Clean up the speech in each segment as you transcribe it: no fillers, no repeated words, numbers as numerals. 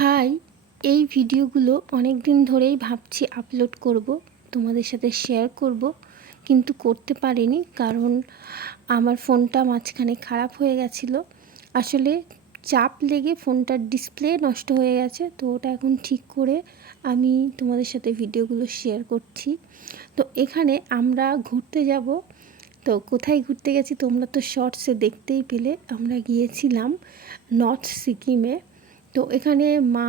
High, এই ভিডিওগুলো অনেক দিন ধরেই ভাবছি আপলোড করব, তোমাদের সাথে শেয়ার করব, কিন্তু করতে পারিনি কারণ আমার ফোনটা মাঝখানে খারাপ হয়ে গেছিলো। আসলে চাপ লেগে ফোনটার ডিসপ্লে নষ্ট হয়ে গেছে, তো ওটা এখন ঠিক করে আমি তোমাদের সাথে ভিডিওগুলো শেয়ার করছি। তো এখানে আমরা ঘুরতে যাব। তো কোথায় ঘুরতে গেছি তোমরা তো শর্টসে দেখতেই পেলে। আমরা গিয়েছিলাম নর্থ সিকিমে। তো এখানে মা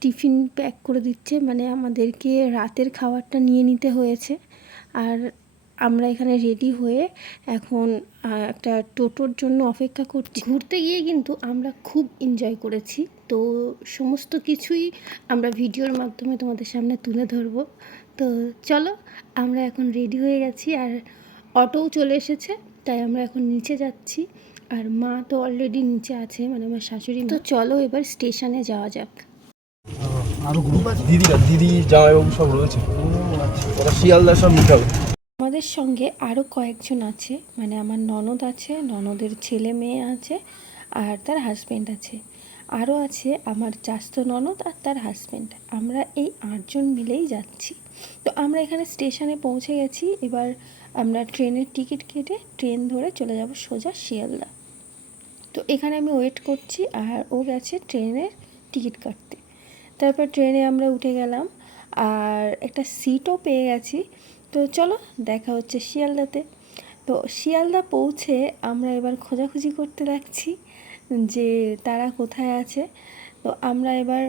টিফিন প্যাক করে দিচ্ছে, মানে আমাদেরকে রাতের খাবারটা নিয়ে নিতে হয়েছে। আর আমরা এখানে রেডি হয়ে এখন একটা টোটোর জন্য অপেক্ষা করছি। ঘুরতে গিয়ে কিন্তু আমরা খুব এনজয় করেছি, তো সমস্ত কিছুই আমরা ভিডিওর মাধ্যমে তোমাদের সামনে তুলে ধরবো। তো চলো, আমরা এখন রেডি হয়ে গেছি আর অটোও চলে এসেছে, তাই আমরা এখন নিচে যাচ্ছি। আর মা তো অলরেডি নিচে আছে, মানে আমার শাশুড়ি। তো চলো এবার স্টেশনে যাওয়া যাক। আরো গ্রুপ আছে, দিদি জামাইবাবু সব রয়েছে। ওরা শিয়ালদা সব নিতে হবে। আমাদের সঙ্গে আরও কয়েকজন আছে, মানে আমার ননদ আছে, ননদের ছেলে মেয়ে আছে, আর তার হাজব্যান্ড আছে। আরও আছে আমার চাস্তো ননদ আর তার হাজব্যান্ড। আমরা এই 8 জন মিলেই যাচ্ছি। তো আমরা এখানে স্টেশনে পৌঁছে গেছি। এবার আমরা ট্রেনের টিকিট কেটে ট্রেন ধরে চলে যাব সোজা শিয়ালদা। তো এখানে আমি ওয়েট করছি আর ও গেছে ট্রেনের টিকিট কাটতে। তারপর ট্রেনে আমরা উঠে গেলাম আর একটা সিটও পেয়ে গেছি। তো চলো, দেখা হচ্ছে শিয়ালদাতে। তো শিয়ালদা পৌঁছে আমরা এবার খোঁজাখুঁজি করতে লাগছি যে তারা কোথায় আছে। তো আমরা এবার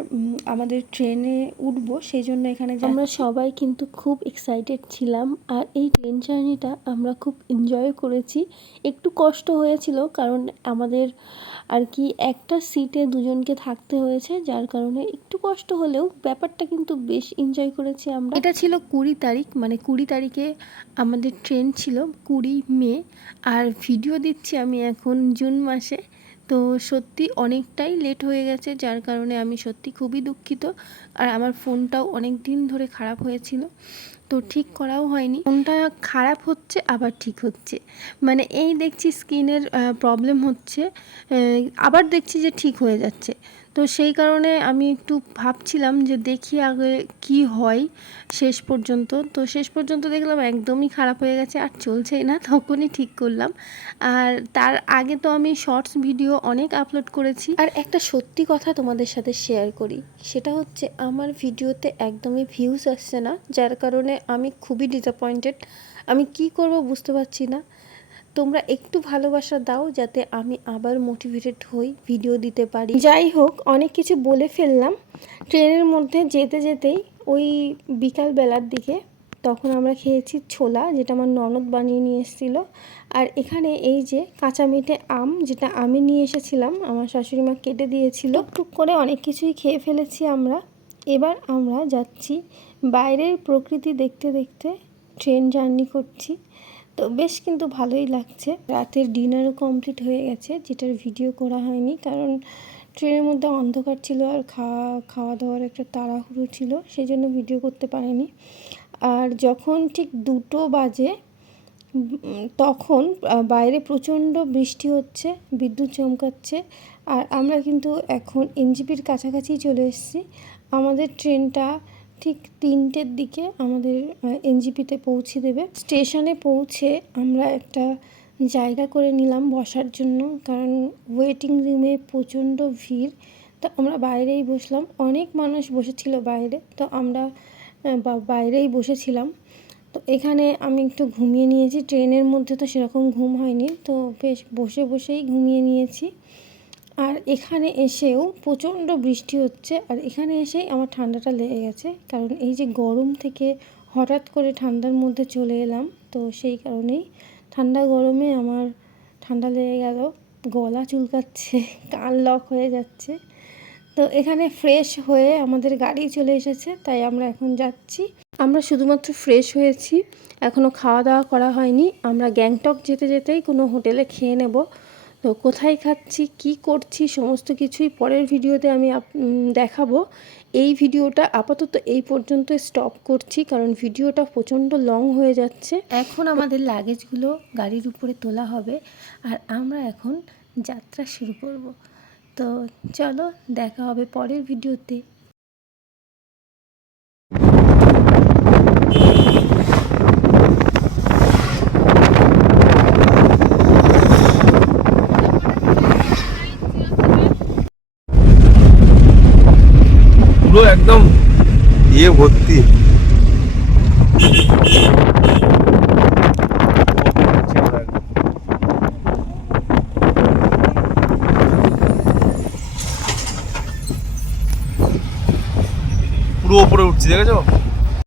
আমাদের ট্রেনে উঠবো, সেই জন্য এখানে আমরা সবাই কিন্তু খুব এক্সাইটেড ছিলাম। আর এই ট্রেন জার্নিটা আমরা খুব এনজয় করেছি। একটু কষ্ট হয়েছিল কারণ আমাদের আর কি একটা সিটে দুজনকে থাকতে হয়েছে, যার কারণে একটু কষ্ট হলেও ব্যাপারটা কিন্তু বেশ এনজয় করেছি আমরা। এটা ছিল 20 তারিখ, মানে 20 তারিখে আমাদের ট্রেন ছিল, 20 মে। আর ভিডিও দিচ্ছি আমি এখন জুন মাসে। তো সত্যি অনেকটাই লেট হয়ে গেছে, যার কারণে আমি সত্যি খুবই দুঃখিত। আর আমার ফোনটাও অনেক দিন ধরে খারাপ হয়েছিল, তো ঠিক করাও হয়নি। ফোনটা খারাপ হচ্ছে আবার ঠিক হচ্ছে, মানে এই দেখছি স্ক্রিনের প্রবলেম হচ্ছে, আবার দেখছি যে ঠিক হয়ে যাচ্ছে। তো সেই কারণে আমি একটু ভাবছিলাম যে দেখি আগে কি হয় শেষ পর্যন্ত। তো শেষ পর্যন্ত দেখলাম একদমই খারাপ হয়ে গেছে, আর চলছেই না। তখনই ঠিক করলাম। আর তার আগে তো আমি শর্টস ভিডিও অনেক আপলোড করেছি। আর একটা সত্যি কথা তোমাদের সাথে শেয়ার করি, সেটা হচ্ছে আমার ভিডিওতে একদমই ভিউজ আসছে না, যার কারণে আমি খুবই ডিসঅ্যাপয়েন্টেড। আমি কি করব বুঝতে পারছি না। তোমরা একটু ভালোবাসা দাও যাতে আমি আবার মোটিভেটেড হই, ভিডিও দিতে পারি। যাই হোক, অনেক কিছু বলে ফেললাম। ট্রেনের মধ্যে যেতে যেতেই ওই বিকালবেলার দিকে তখন আমরা খেয়েছি ছোলা, যেটা আমার ননদ বানিয়ে নিয়ে এসেছিলো। আর এখানে এই যে কাঁচা মেটে আম, যেটা আমি নিয়ে এসেছিলাম, আমার শাশুড়ি মা কেটে দিয়েছিল। টুক করে অনেক কিছুই খেয়ে ফেলেছি আমরা। এবার আমরা যাচ্ছি বাইরের প্রকৃতি দেখতে দেখতে, ট্রেন জার্নি করছি। তো বেশ কিন্তু ভালোই লাগছে। রাতের ডিনারও কমপ্লিট হয়ে গেছে, যেটার ভিডিও করা হয়নি কারণ ট্রেনের মধ্যে অন্ধকার ছিল আর খাওয়া দাওয়ার একটা তাড়াহুড়ো ছিল, সেই জন্য ভিডিও করতে পারিনি। আর যখন ঠিক 2টো বাজে তখন বাইরে প্রচণ্ড বৃষ্টি হচ্ছে, বিদ্যুৎ চমকাচ্ছে। আর আমরা কিন্তু এখন এনজেপির কাছাকাছি চলে এসেছি। আমাদের ট্রেনটা ঠিক 3টের দিকে আমাদের এনজেপিতে পৌঁছে দেবে। স্টেশনে পৌঁছে আমরা একটা জায়গা করে নিলাম বসার জন্য, কারণ ওয়েটিং রুমে প্রচণ্ড ভিড়। তো আমরা বাইরেই বসলাম, অনেক মানুষ বসেছিল বাইরে, তো আমরা বাইরেই বসেছিলাম। তো এখানে আমি একটু ঘুমিয়ে নিয়েছি। ট্রেনের মধ্যে তো সেরকম ঘুম হয়নি, তো বেশ বসে বসেই ঘুমিয়ে নিয়েছি। আর এখানে এসেও প্রচণ্ড বৃষ্টি হচ্ছে, আর এখানে এসেই আমার ঠান্ডাটা লেগে গেছে, কারণ এই যে গরম থেকে হঠাৎ করে ঠান্ডার মধ্যে চলে এলাম, তো সেই কারণেই ঠান্ডা গরমে আমার ঠান্ডা লেগে গেল, গলা চুলকাচ্ছে, কান লক হয়ে যাচ্ছে। তো এখানে ফ্রেশ হয়ে আমাদের গাড়ি চলে এসেছে, তাই আমরা এখন যাচ্ছি। আমরা শুধুমাত্র ফ্রেশ হয়েছি, এখনও খাওয়া দাওয়া করা হয়নি। আমরা গ্যাংটক যেতে যেতেই কোনো হোটেলে খেয়ে নেব। তো কোথায় খাচ্ছি, কি করছি, সমস্ত কিছুই পরের ভিডিওতে আমি দেখাবো। এই ভিডিওটা আপাতত এই পর্যন্ত স্টপ করছি, কারণ ভিডিওটা প্রচণ্ড লং হয়ে যাচ্ছে। এখন আমাদের লাগেজগুলো গাড়ির উপরে তোলা হবে আর আমরা এখন যাত্রা শুরু করব। তো চলো দেখা হবে পরের ভিডিওতে। পুরো একদম ইয়ে ভর্তি। পুরো উপরে উঠছি, দেখেছো?